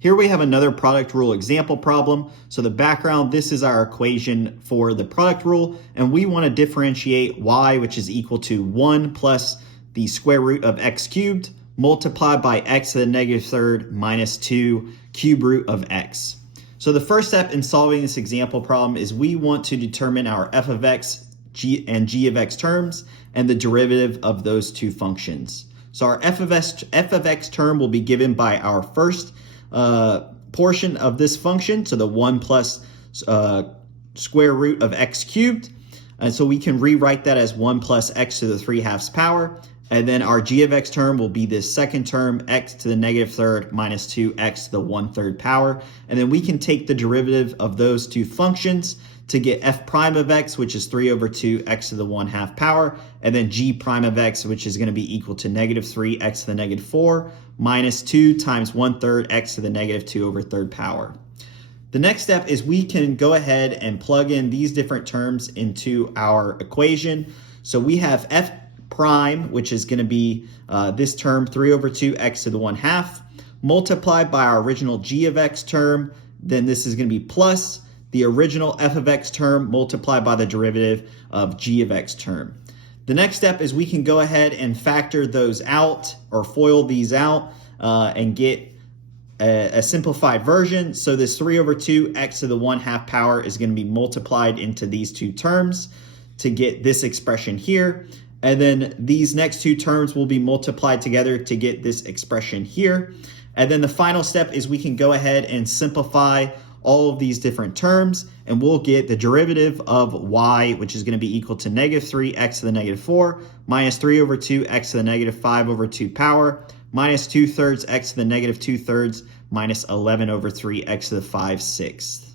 Here we have another product rule example problem. So the background, this is our equation for the product rule, and we want to differentiate y, which is equal to 1 plus the square root of x cubed multiplied by x to the negative third minus 2 cube root of x. So the first step in solving this example problem is we want to determine our f of x and g of x terms and the derivative of those two functions. So our f of x term will be given by our first portion of this function, so the 1 plus square root of x cubed. And so we can rewrite that as 1 plus x to the 3/2 power. And then our g of x term will be this second term, x to the negative third minus 2x to the 1/3 power. And then we can take the derivative of those two functions to get f prime of x, which is 3/2 x to the 1/2 power, and then g prime of x, which is going to be equal to negative 3 x to the negative 4 minus 2 times 1/3 x to the negative 2/3 power. The next step is we can go ahead and plug in these different terms into our equation. So we have f prime, which is going to be this term 3/2 x to the 1/2 multiplied by our original g of x term. Then this is going to be plus the original f of x term multiplied by the derivative of g of x term. The next step is we can go ahead and factor those out or FOIL these out and get a simplified version. So this 3/2 x to the 1/2 power is going to be multiplied into these two terms to get this expression here. And then these next two terms will be multiplied together to get this expression here. And then the final step is we can go ahead and simplify all of these different terms, and we'll get the derivative of y, which is going to be equal to negative 3x to the negative 4 minus 3/2 x to the negative 5/2 power minus 2/3 x to the negative 2/3 minus 11/3 x to the 5/6.